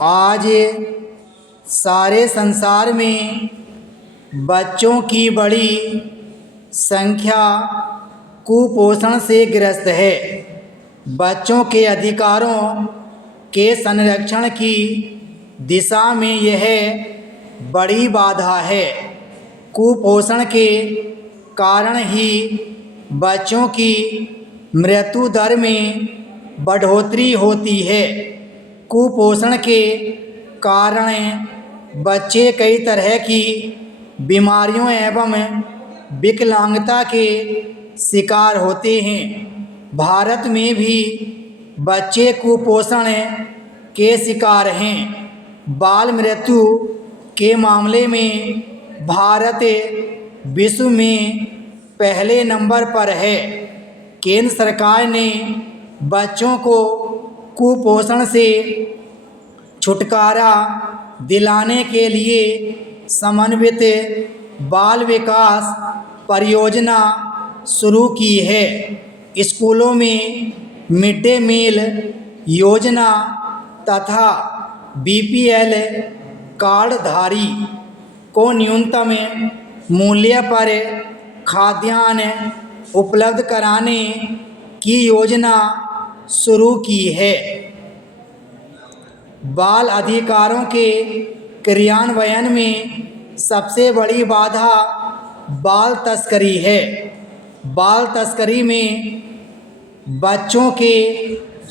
आज सारे संसार में बच्चों की बड़ी संख्या कुपोषण से ग्रस्त है। बच्चों के अधिकारों के संरक्षण की दिशा में यह बड़ी बाधा है। कुपोषण के कारण ही बच्चों की मृत्यु दर में बढ़ोतरी होती है। कुपोषण के कारण बच्चे कई तरह की बीमारियों एवं विकलांगता के शिकार होते हैं। भारत में भी बच्चे कुपोषण के शिकार हैं। बाल मृत्यु के मामले में भारत विश्व में पहले नंबर पर है। केंद्र सरकार ने बच्चों को कुपोषण से छुटकारा दिलाने के लिए समन्वित बाल विकास परियोजना शुरू की है। स्कूलों में मिड डे मील योजना तथा बीपीएल कार्डधारी को न्यूनतम मूल्य पर खाद्यान्न उपलब्ध कराने की योजना शुरू की है। बाल अधिकारों के क्रियान्वयन में सबसे बड़ी बाधा बाल तस्करी है। बाल तस्करी में बच्चों के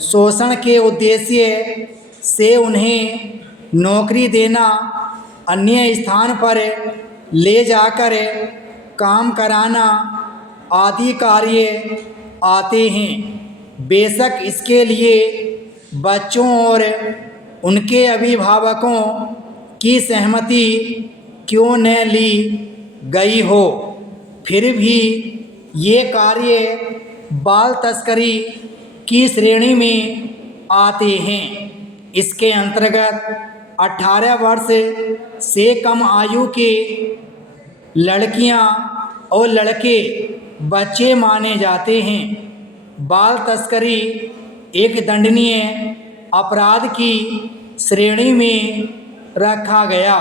शोषण के उद्देश्य से उन्हें नौकरी देना, अन्य स्थान पर ले जाकर काम कराना आदि कार्य आते हैं। बेशक इसके लिए बच्चों और उनके अभिभावकों की सहमति क्यों न ली गई हो, फिर भी ये कार्य बाल तस्करी की श्रेणी में आते हैं। इसके अंतर्गत 18 वर्ष से कम आयु के लड़कियां और लड़के बच्चे माने जाते हैं। बाल तस्करी एक दंडनीय अपराध की श्रेणी में रखा गया।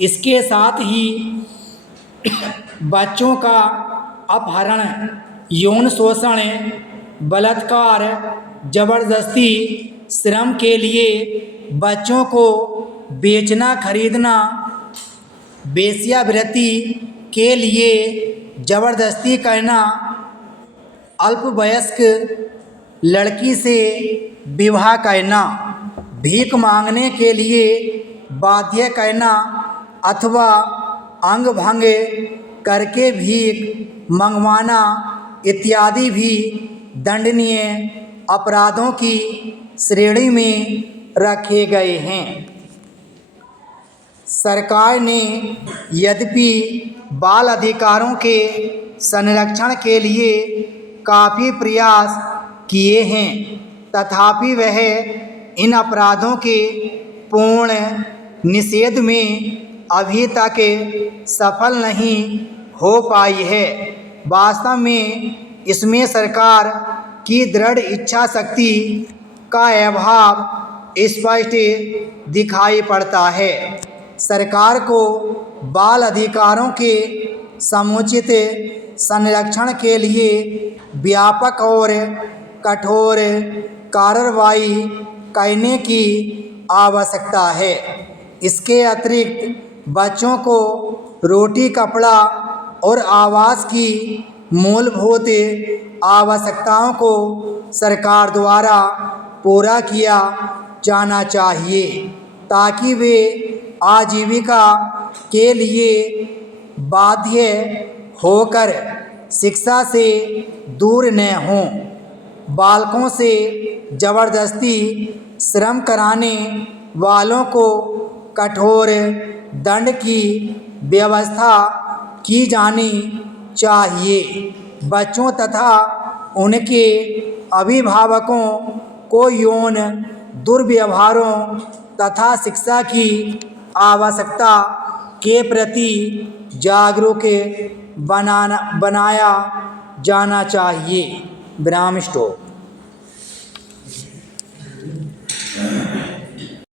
इसके साथ ही बच्चों का अपहरण, यौन शोषण, बलात्कार, जबरदस्ती श्रम के लिए बच्चों को बेचना, खरीदना, वेश्यावृत्ति के लिए जबरदस्ती करना, अल्पवयस्क लड़की से विवाह करना, भीख मांगने के लिए बाध्य करना अथवा अंग भंग करके भीख मंगवाना इत्यादि भी दंडनीय अपराधों की श्रेणी में रखे गए हैं। सरकार ने यद्यपि बाल अधिकारों के संरक्षण के लिए काफ़ी प्रयास किए हैं, तथापि वह इन अपराधों के पूर्ण निषेध में अभी तक सफल नहीं हो पाई है। वास्तव में इसमें सरकार की दृढ़ इच्छा शक्ति का अभाव स्पष्ट दिखाई पड़ता है। सरकार को बाल अधिकारों के समुचित संरक्षण के लिए व्यापक और कठोर कार्रवाई करने की आवश्यकता है। इसके अतिरिक्त बच्चों को रोटी, कपड़ा और आवास की मूलभूत आवश्यकताओं को सरकार द्वारा पूरा किया जाना चाहिए, ताकि वे आजीविका के लिए बाध्य होकर शिक्षा से दूर न हों। बालकों से जबरदस्ती श्रम कराने वालों को कठोर दंड की व्यवस्था की जानी चाहिए। बच्चों तथा उनके अभिभावकों को यौन दुर्व्यवहारों तथा शिक्षा की आवश्यकता के प्रति जागरूक बनाया जाना चाहिए। विराम स्टॉप।